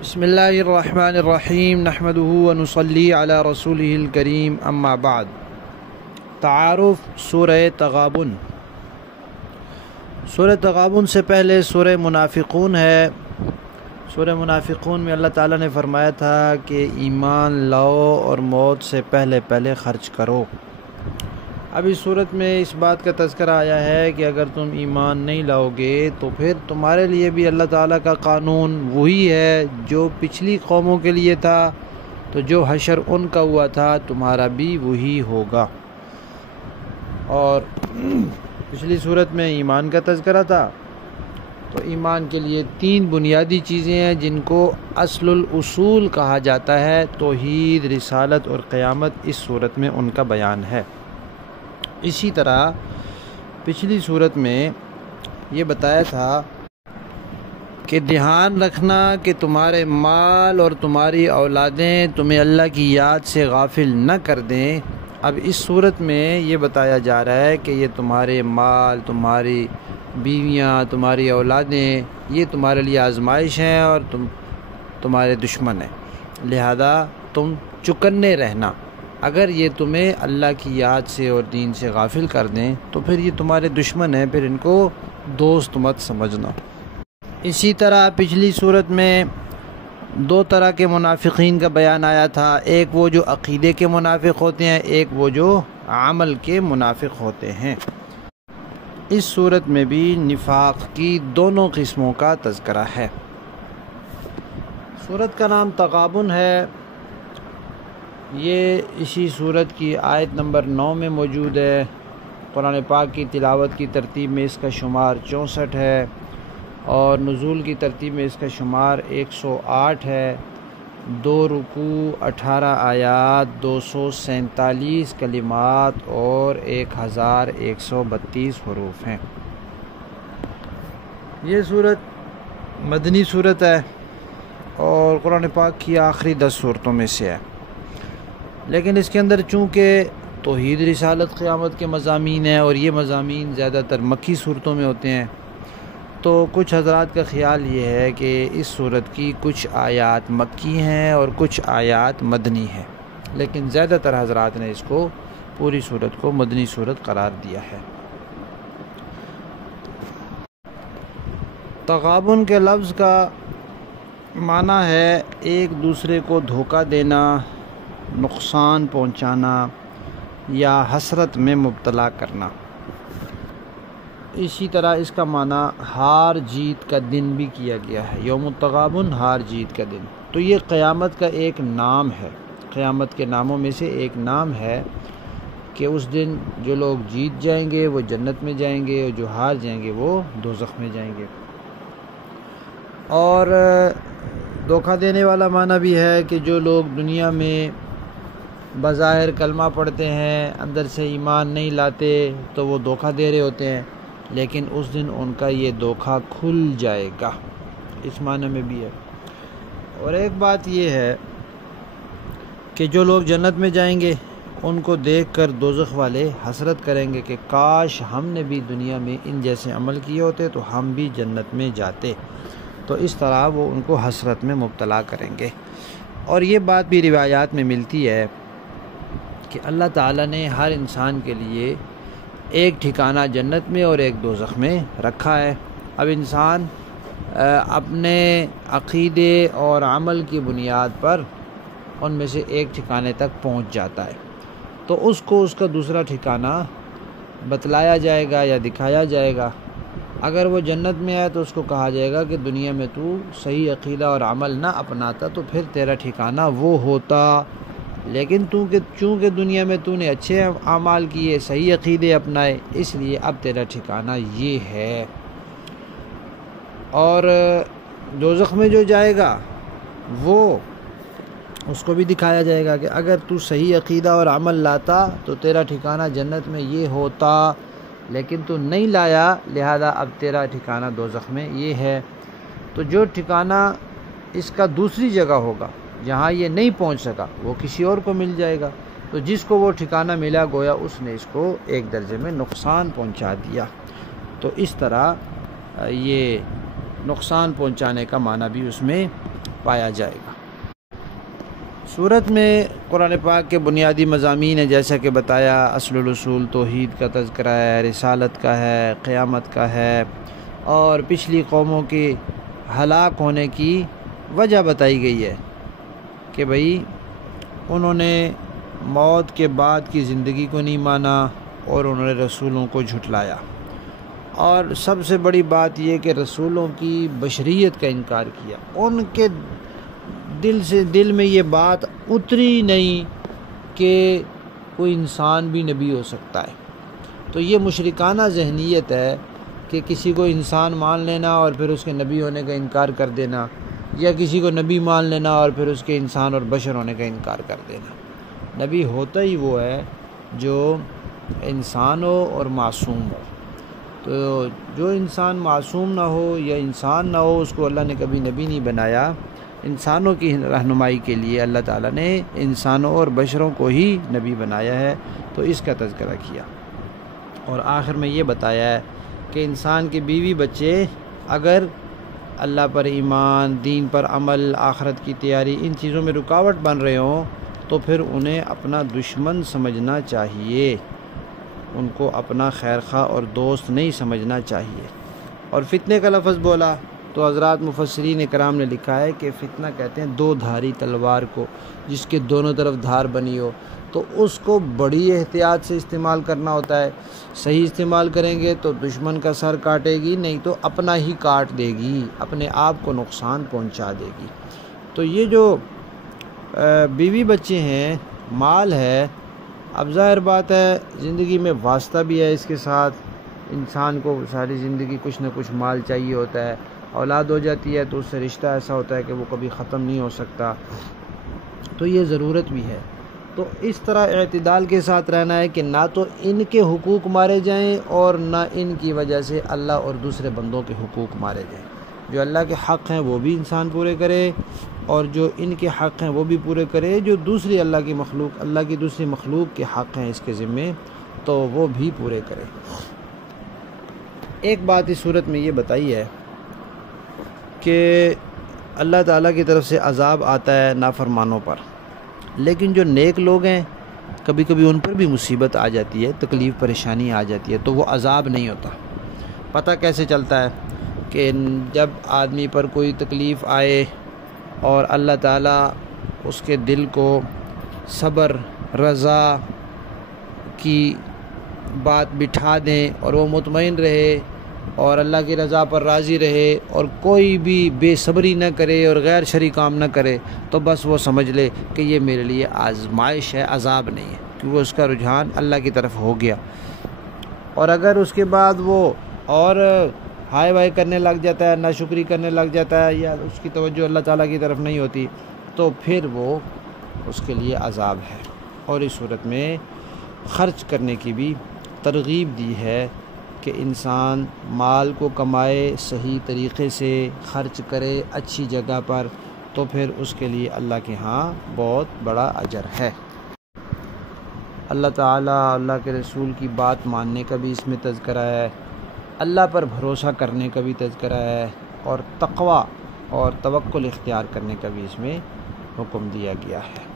بسم اللہ الرحمن الرحیم نحمده ونصلی علی رسولہ الکریم اما بعد۔ تعارف سورہ تغابن۔ سورہ تغابن سے پہلے سورہ منافقون ہے۔ سورہ منافقون میں اللہ تعالیٰ نے فرمایا تھا کہ ایمان لاؤ اور موت سے پہلے خرچ کرو۔ اب اس صورت میں اس بات کا تذکرہ آیا ہے کہ اگر تم ایمان نہیں لاؤ گے تو پھر تمہارے لیے بھی اللہ تعالیٰ کا قانون وہی ہے جو پچھلی قوموں کے لیے تھا، تو جو حشر ان کا ہوا تھا تمہارا بھی وہی ہوگا۔ اور پچھلی صورت میں ایمان کا تذکرہ تھا، تو ایمان کے لیے 3 بنیادی چیزیں ہیں جن کو اصل الاصول کہا جاتا ہے۔ توحید، رسالت اور قیامت اس صورت میں ان کا بیان ہے۔ اسی طرح پچھلی صورت میں یہ بتایا تھا کہ دھیان رکھنا کہ تمہارے مال اور تمہاری اولادیں تمہیں اللہ کی یاد سے غافل نہ کر دیں۔ اب اس صورت میں یہ بتایا جا رہا ہے کہ یہ تمہارے مال، تمہاری بیویاں، تمہاری اولادیں یہ تمہارے لیے آزمائش ہیں اور تمہارے دشمن ہیں، لہذا تم چکنے رہنا۔ اگر یہ تمہیں اللہ کی یاد سے اور دین سے غافل کر دیں تو پھر یہ تمہارے دشمن ہیں، پھر ان کو دوست مت سمجھنا۔ اسی طرح پچھلی صورت میں 2 طرح کے منافقین کا بیان آیا تھا، ایک وہ جو عقیدے کے منافق ہوتے ہیں، ایک وہ جو عمل کے منافق ہوتے ہیں۔ اس صورت میں بھی نفاق کی دونوں قسموں کا تذکرہ ہے۔ صورت کا نام تغابن ہے۔ یہ اسی صورت کی آیت نمبر 9 میں موجود ہے۔ قرآن پاک کی تلاوت کی ترتیب میں اس کا شمار 64 ہے اور نزول کی ترتیب میں اس کا شمار 108 ہے۔ 2 رکوع، 18 آیات، 247 کلمات اور 1132 حروف ہیں۔ یہ صورت مدنی صورت ہے اور قرآن پاک کی آخری 10 صورتوں میں سے ہے، لیکن اس کے اندر چونکہ توحید، رسالت، قیامت کے مضامین ہیں اور یہ مضامین زیادہ تر مکی صورتوں میں ہوتے ہیں، تو کچھ حضرات کا خیال یہ ہے کہ اس صورت کی کچھ آیات مکی ہیں اور کچھ آیات مدنی ہیں، لیکن زیادہ تر حضرات نے اس کو پوری صورت کو مدنی صورت قرار دیا ہے۔ تغابن کے لفظ کا معنی ہے ایک دوسرے کو دھوکہ دینا، نقصان پہنچانا یا حسرت میں مبتلا کرنا۔ اسی طرح اس کا معنی ہار جیت کا دن بھی کیا گیا ہے، یوم التغابن، ہار جیت کا دن۔ تو یہ قیامت کا ایک نام ہے، قیامت کے ناموں میں سے ایک نام ہے کہ اس دن جو لوگ جیت جائیں گے وہ جنت میں جائیں گے اور جو ہار جائیں گے وہ دوزخ میں جائیں گے۔ اور دھوکہ دینے والا معنی بھی ہے کہ جو لوگ دنیا میں بظاہر کلمہ پڑھتے ہیں، اندر سے ایمان نہیں لاتے، تو وہ دھوکہ دے رہے ہوتے ہیں، لیکن اس دن ان کا یہ دھوکہ کھل جائے گا، اس معنی میں بھی ہے۔ اور ایک بات یہ ہے کہ جو لوگ جنت میں جائیں گے ان کو دیکھ کر دوزخ والے حسرت کریں گے کہ کاش ہم نے بھی دنیا میں ان جیسے عمل کیے ہوتے تو ہم بھی جنت میں جاتے، تو اس طرح وہ ان کو حسرت میں مبتلا کریں گے۔ اور یہ بات بھی روایات میں ملتی ہے کہ اللہ تعالیٰ نے ہر انسان کے لیے ایک ٹھکانہ جنت میں اور ایک دوزخ میں رکھا ہے۔ اب انسان اپنے عقیدے اور عمل کی بنیاد پر ان میں سے ایک ٹھکانے تک پہنچ جاتا ہے، تو اس کو اس کا دوسرا ٹھکانہ بتلایا جائے گا یا دکھایا جائے گا۔ اگر وہ جنت میں ہے تو اس کو کہا جائے گا کہ دنیا میں تو صحیح عقیدہ اور عمل نہ اپناتا تو پھر تیرا ٹھکانہ وہ ہوتا، لیکن چونکہ دنیا میں تو نے اچھے اعمال کیے، صحیح عقیدے اپنائے، اس لیے اب تیرا ٹھکانہ یہ ہے۔ اور دوزخ میں جو جائے گا وہ اس کو بھی دکھایا جائے گا کہ اگر تو صحیح عقیدہ اور عمل لاتا تو تیرا ٹھکانہ جنت میں یہ ہوتا، لیکن تو نہیں لایا، لہذا اب تیرا ٹھکانہ دوزخ میں یہ ہے۔ تو جو ٹھکانہ اس کا دوسری جگہ ہوگا جہاں یہ نہیں پہنچ سکا وہ کسی اور کو مل جائے گا، تو جس کو وہ ٹھکانہ ملا گویا اس نے اس کو ایک درجے میں نقصان پہنچا دیا۔ تو اس طرح یہ نقصان پہنچانے کا معنی بھی اس میں پایا جائے گا۔ سورت میں قرآن پاک کے بنیادی مضامین ہیں، جیسا کہ بتایا اصل الاصول توحید کا تذکرہ ہے، رسالت کا ہے، قیامت کا ہے، اور پچھلی قوموں کے ہلاک ہونے کی وجہ بتائی گئی ہے کہ بھئی انہوں نے موت کے بعد کی زندگی کو نہیں مانا اور انہوں نے رسولوں کو جھٹلایا، اور سب سے بڑی بات یہ کہ رسولوں کی بشریت کا انکار کیا۔ ان کے دل میں یہ بات اتری نہیں کہ کوئی انسان بھی نبی ہو سکتا ہے۔ تو یہ مشرکانہ ذہنیت ہے کہ کسی کو انسان مان لینا اور پھر اس کے نبی ہونے کا انکار کر دینا، یا کسی کو نبی مان لینا اور پھر اس کے انسان اور بشر ہونے کا انکار کر دینا۔ نبی ہوتا ہی وہ ہے جو انسان ہو اور معصوم ہو۔ تو جو انسان معصوم نہ ہو یا انسان نہ ہو، اس کو اللہ نے کبھی نبی نہیں بنایا۔ انسانوں کی رہنمائی کے لیے اللہ تعالیٰ نے انسانوں اور بشروں کو ہی نبی بنایا ہے، تو اس کا تذکرہ کیا، اور آخر میں یہ بتایا ہے کہ انسان کے بیوی بچے اگر اللہ پر ایمان، دین پر عمل، آخرت کی تیاری، ان چیزوں میں رکاوٹ بن رہے ہوں تو پھر انہیں اپنا دشمن سمجھنا چاہیے، ان کو اپنا خیر خواہ اور دوست نہیں سمجھنا چاہیے۔ اور فتنے کا لفظ بولا تو حضرات مفسرین کرام نے لکھا ہے کہ فتنہ کہتے ہیں دو دھاری تلوار کو، جس کے دونوں طرف دھار بنی ہو، تو اس کو بڑی احتیاط سے استعمال کرنا ہوتا ہے۔ صحیح استعمال کریں گے تو دشمن کا سر کاٹے گی، نہیں تو اپنا ہی کاٹ دے گی، اپنے آپ کو نقصان پہنچا دے گی۔ تو یہ جو بیوی بچے ہیں، مال ہے، اب ظاہر بات ہے زندگی میں واسطہ بھی ہے اس کے ساتھ، انسان کو ساری زندگی کچھ نہ کچھ مال چاہیے ہوتا ہے، اولاد ہو جاتی ہے تو اس سے رشتہ ایسا ہوتا ہے کہ وہ کبھی ختم نہیں ہو سکتا، تو یہ ضرورت بھی ہے۔ تو اس طرح اعتدال کے ساتھ رہنا ہے کہ نہ تو ان کے حقوق مارے جائیں اور نہ ان کی وجہ سے اللہ اور دوسرے بندوں کے حقوق مارے جائیں۔ جو اللہ کے حق ہیں وہ بھی انسان پورے کرے، اور جو ان کے حق ہیں وہ بھی پورے کرے، جو دوسری اللہ کی دوسری مخلوق کے حق ہیں اس کے ذمے، تو وہ بھی پورے کرے۔ ایک بات اس صورت میں یہ بتائی ہے کہ اللہ تعالیٰ کی طرف سے عذاب آتا ہے نافرمانوں پر، لیکن جو نیک لوگ ہیں کبھی کبھی ان پر بھی مصیبت آ جاتی ہے، تکلیف پریشانی آ جاتی ہے، تو وہ عذاب نہیں ہوتا۔ پتہ کیسے چلتا ہے کہ جب آدمی پر کوئی تکلیف آئے اور اللہ تعالیٰ اس کے دل کو صبر، رضا کی بات بٹھا دیں اور وہ مطمئن رہے اور اللہ کی رضا پر راضی رہے اور کوئی بھی بے صبری نہ کرے اور غیر شرعی کام نہ کرے، تو بس وہ سمجھ لے کہ یہ میرے لیے آزمائش ہے، عذاب نہیں ہے، کیونکہ اس کا رجحان اللہ کی طرف ہو گیا۔ اور اگر اس کے بعد وہ اور ہائے وائے کرنے لگ جاتا ہے، ناشکری کرنے لگ جاتا ہے، یا اس کی توجہ اللہ تعالیٰ کی طرف نہیں ہوتی، تو پھر وہ اس کے لیے عذاب ہے۔ اور اس صورت میں خرچ کرنے کی بھی ترغیب دی ہے کہ انسان مال کو کمائے، صحیح طریقے سے خرچ کرے اچھی جگہ پر، تو پھر اس کے لیے اللہ کے ہاں بہت بڑا اجر ہے۔ اللہ تعالیٰ، اللہ کے رسول کی بات ماننے کا بھی اس میں تذکرہ ہے، اللہ پر بھروسہ کرنے کا بھی تذکرہ ہے، اور تقوی اور توکل اختیار کرنے کا بھی اس میں حکم دیا گیا ہے۔